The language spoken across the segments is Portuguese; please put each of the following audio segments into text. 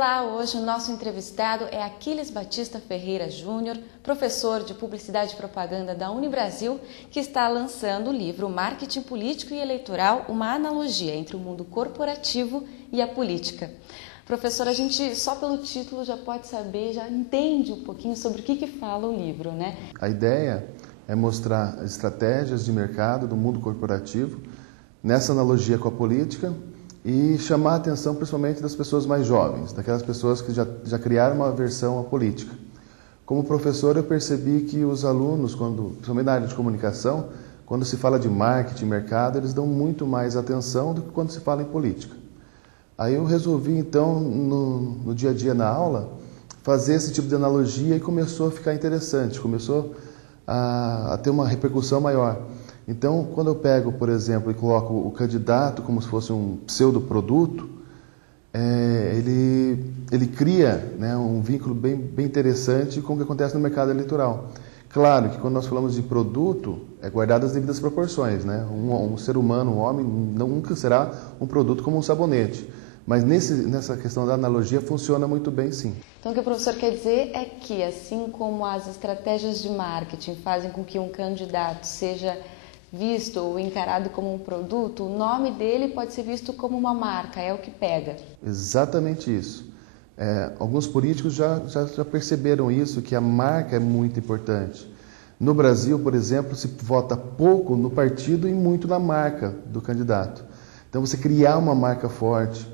Olá, hoje o nosso entrevistado é Aquiles Batista Ferreira Júnior, professor de Publicidade e Propaganda da Unibrasil, que está lançando o livro Marketing Político e Eleitoral, uma analogia entre o mundo corporativo e a política. Professor, a gente só pelo título já pode saber, já entende um pouquinho sobre o que fala o livro, né? A ideia é mostrar as estratégias de mercado do mundo corporativo nessa analogia com a política e chamar a atenção principalmente das pessoas mais jovens, daquelas pessoas que já criaram uma aversão à política. Como professor, eu percebi que os alunos, principalmente na área de comunicação, quando se fala de marketing, mercado, eles dão muito mais atenção do que quando se fala em política. Aí eu resolvi, então, no dia a dia na aula, fazer esse tipo de analogia e começou a ficar interessante, começou a ter uma repercussão maior. Então, quando eu pego, por exemplo, e coloco o candidato como se fosse um pseudoproduto, ele cria, né, um vínculo bem interessante com o que acontece no mercado eleitoral. Claro que quando nós falamos de produto, é guardado as devidas proporções, né? Um ser humano, um homem, nunca será um produto como um sabonete. Mas nessa questão da analogia funciona muito bem, sim. Então, o que o professor quer dizer é que, assim como as estratégias de marketing fazem com que um candidato seja visto ou encarado como um produto, o nome dele pode ser visto como uma marca, é o que pega. Exatamente isso. Alguns políticos já perceberam isso, que a marca é muito importante. No Brasil, por exemplo, se vota pouco no partido e muito na marca do candidato. Então, você criar uma marca forte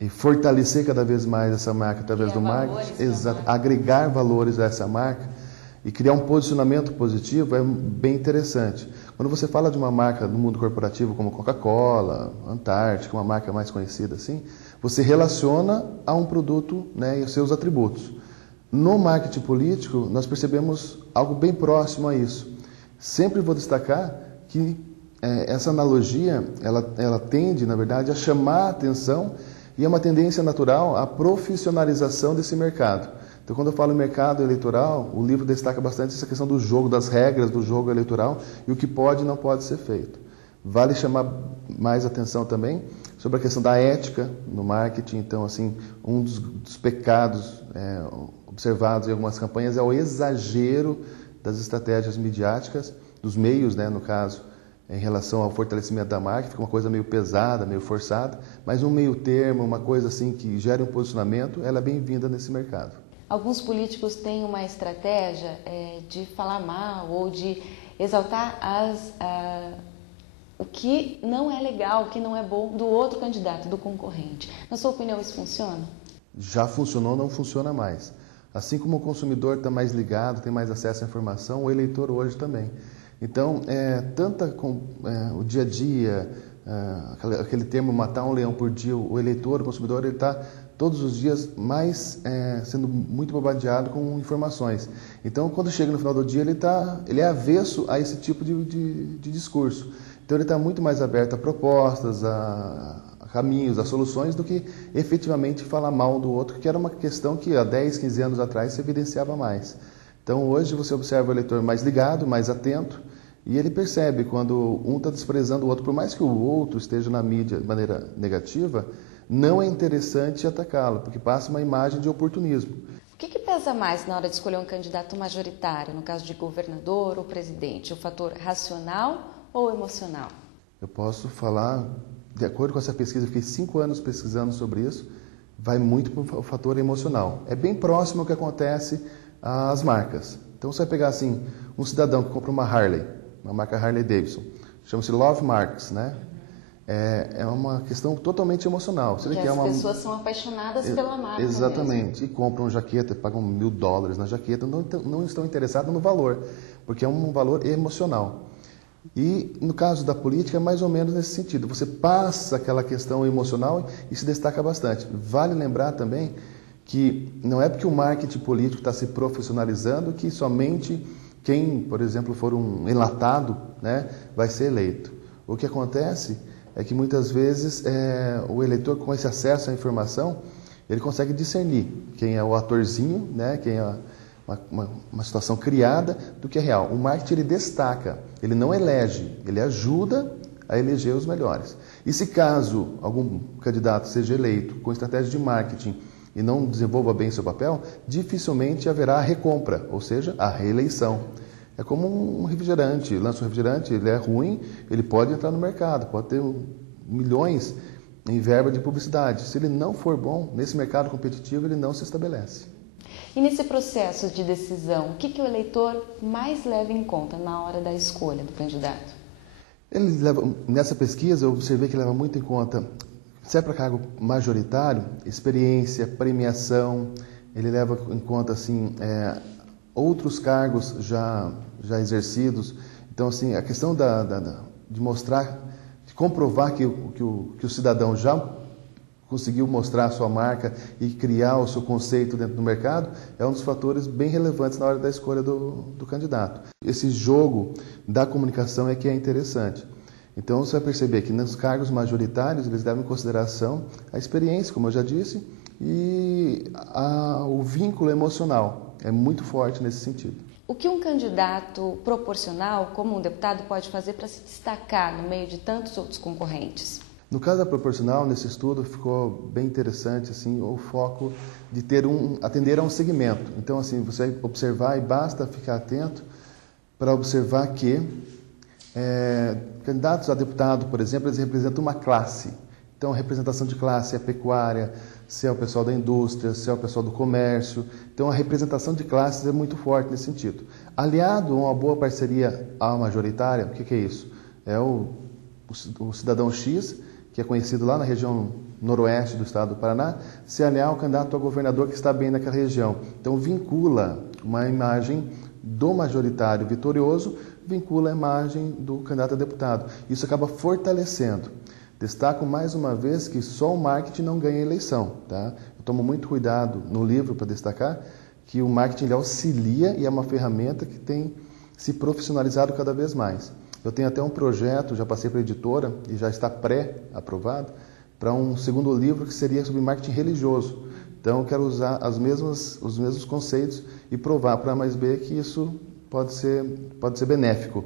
e fortalecer cada vez mais essa marca através do marketing, agregar valores a essa marca e criar um posicionamento positivo é bem interessante. Quando você fala de uma marca do mundo corporativo como Coca-Cola, Antártica, uma marca mais conhecida assim, você relaciona a um produto, né, e os seus atributos. No marketing político, nós percebemos algo bem próximo a isso. Sempre vou destacar que essa analogia, ela tende, na verdade, a chamar a atenção e é uma tendência natural à profissionalização desse mercado. Então, quando eu falo em mercado eleitoral, o livro destaca bastante essa questão do jogo, das regras do jogo eleitoral e o que pode e não pode ser feito. Vale chamar mais atenção também sobre a questão da ética no marketing. Então, assim, um dos pecados observados em algumas campanhas é o exagero das estratégias midiáticas, dos meios, né, no caso, em relação ao fortalecimento da marca, fica uma coisa meio pesada, meio forçada, mas um meio termo, uma coisa assim que gere um posicionamento, ela é bem-vinda nesse mercado. Alguns políticos têm uma estratégia de falar mal ou de exaltar o que não é legal, o que não é bom do outro candidato, do concorrente. Na sua opinião, isso funciona? Já funcionou, não funciona mais. Assim como o consumidor está mais ligado, tem mais acesso à informação, o eleitor hoje também. Então, o dia a dia, aquele termo matar um leão por dia, o eleitor, o consumidor, ele está todos os dias mais sendo muito bombardeado com informações. Então, quando chega no final do dia, ele é avesso a esse tipo de discurso. Então, ele está muito mais aberto a propostas, a caminhos, a soluções, do que efetivamente falar mal do outro, que era uma questão que há 10, 15 anos atrás se evidenciava mais. Então, hoje você observa o eleitor mais ligado, mais atento, e ele percebe quando um está desprezando o outro, por mais que o outro esteja na mídia de maneira negativa, não é interessante atacá-lo, porque passa uma imagem de oportunismo. O que pesa mais na hora de escolher um candidato majoritário, no caso de governador ou presidente? O fator racional ou emocional? Eu posso falar, de acordo com essa pesquisa, eu fiquei 5 anos pesquisando sobre isso, vai muito para o fator emocional. É bem próximo ao que acontece às marcas. Então, você vai pegar assim, um cidadão que compra uma Harley, uma marca Harley Davidson, chama-se Love Marks, né? É uma questão totalmente emocional. Porque as pessoas são apaixonadas pela marca. Exatamente, mesmo. E compram jaqueta, pagam $1.000 na jaqueta, não estão interessados no valor, porque é um valor emocional. E no caso da política é mais ou menos nesse sentido. Você passa aquela questão emocional e se destaca bastante. Vale lembrar também que não é porque o marketing político está se profissionalizando que somente quem, por exemplo, for um enlatado, né, vai ser eleito. O que acontece é que muitas vezes o eleitor, com esse acesso à informação, ele consegue discernir quem é o atorzinho, né, quem é uma situação criada do que é real. O marketing ele destaca, ele não elege, ele ajuda a eleger os melhores. E se caso algum candidato seja eleito com estratégia de marketing e não desenvolva bem seu papel, dificilmente haverá a recompra, ou seja, a reeleição. É como um refrigerante, lança um refrigerante, ele é ruim, ele pode entrar no mercado, pode ter milhões em verba de publicidade. Se ele não for bom, nesse mercado competitivo, ele não se estabelece. E nesse processo de decisão, o que o eleitor mais leva em conta na hora da escolha do candidato? Nessa pesquisa, eu observei que ele leva muito em conta, se é para cargo majoritário, experiência, premiação, ele leva em conta assim, outros cargos já exercidos. Então, assim, a questão de mostrar, de comprovar que o cidadão já conseguiu mostrar a sua marca e criar o seu conceito dentro do mercado, é um dos fatores bem relevantes na hora da escolha do candidato. Esse jogo da comunicação é que é interessante. Então, você vai perceber que nos cargos majoritários, eles levam em consideração a experiência, como eu já disse, e o vínculo emocional. É muito forte nesse sentido. O que um candidato proporcional, como um deputado, pode fazer para se destacar no meio de tantos outros concorrentes? No caso da proporcional, nesse estudo, ficou bem interessante assim, o foco de atender a um segmento. Então, assim, você vai observar e basta ficar atento para observar que candidatos a deputado, por exemplo, eles representam uma classe. Então, a representação de classe é pecuária, se é o pessoal da indústria, se é o pessoal do comércio. Então, a representação de classes é muito forte nesse sentido. Aliado a uma boa parceria à majoritária, o que é isso? É o cidadão X, que é conhecido lá na região noroeste do estado do Paraná, se aliar ao candidato a governador que está bem naquela região. Então, vincula uma imagem do majoritário vitorioso, vincula a imagem do candidato a deputado. Isso acaba fortalecendo. Destaco mais uma vez que só o marketing não ganha eleição. Tá? Eu tomo muito cuidado no livro para destacar que o marketing ele auxilia e é uma ferramenta que tem se profissionalizado cada vez mais. Eu tenho até um projeto, já passei para a editora e já está pré-aprovado, para um segundo livro que seria sobre marketing religioso. Então, eu quero usar os mesmos conceitos e provar para a A+B que isso pode ser benéfico.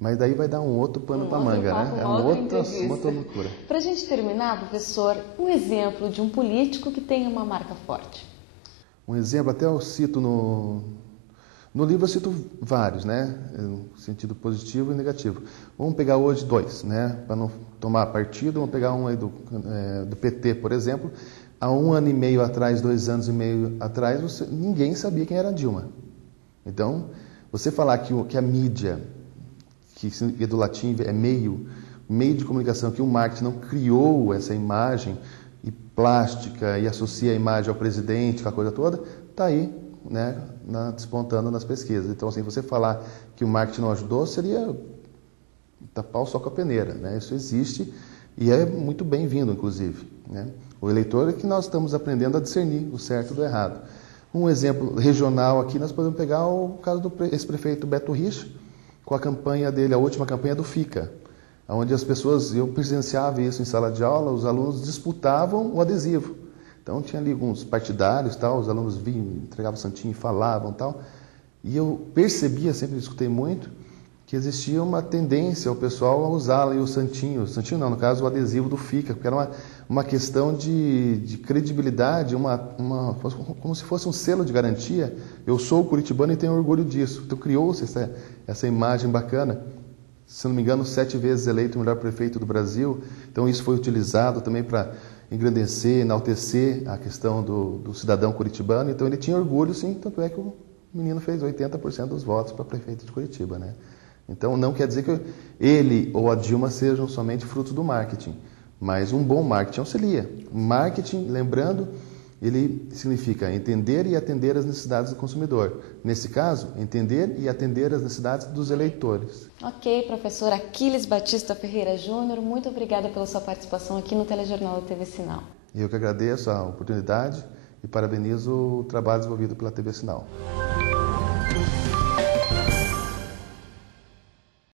Mas daí vai dar um outro pano para a manga, né? É uma outra loucura. Para a gente terminar, professor, um exemplo de um político que tem uma marca forte. Um exemplo, até eu cito no livro eu cito vários, né? No sentido positivo e negativo. Vamos pegar hoje 2, né? Para não tomar partido, vamos pegar um aí do PT, por exemplo. Há 1 ano e meio atrás, 2 anos e meio atrás, ninguém sabia quem era a Dilma. Então, você falar que a mídia, que é do latim é meio de comunicação, que o marketing não criou essa imagem e plástica e associa a imagem ao presidente, aquela coisa toda, está aí, né, despontando nas pesquisas. Então, assim, você falar que o marketing não ajudou seria tapar o sol com a peneira, né? Isso existe e é muito bem-vindo, inclusive, né? O eleitor é que nós estamos aprendendo a discernir o certo do errado. Um exemplo regional aqui, nós podemos pegar o caso do ex-prefeito Beto Richa, com a campanha dele, a última campanha do FICA, onde as pessoas, eu presenciava isso em sala de aula, os alunos disputavam o adesivo. Então, tinha ali alguns partidários, tal, os alunos vinham, entregavam o santinho e falavam, tal. E eu percebia, sempre escutei muito, que existia uma tendência ao pessoal a usar ali o santinho não, no caso, o adesivo do FICA, porque era uma questão de credibilidade, como se fosse um selo de garantia. Eu sou curitibano e tenho orgulho disso. Então, criou-se essa imagem bacana. Se não me engano, 7 vezes eleito o melhor prefeito do Brasil. Então, isso foi utilizado também para engrandecer, enaltecer a questão do cidadão curitibano. Então, ele tinha orgulho, sim, tanto é que o menino fez 80% dos votos para prefeito de Curitiba, né? Então, não quer dizer que ele ou a Dilma sejam somente frutos do marketing, mas um bom marketing auxilia. Marketing, lembrando, ele significa entender e atender as necessidades do consumidor. Nesse caso, entender e atender as necessidades dos eleitores. Ok, professor Aquiles Batista Ferreira Júnior, muito obrigada pela sua participação aqui no Telejornal da TV Sinal. Eu que agradeço a oportunidade e parabenizo o trabalho desenvolvido pela TV Sinal.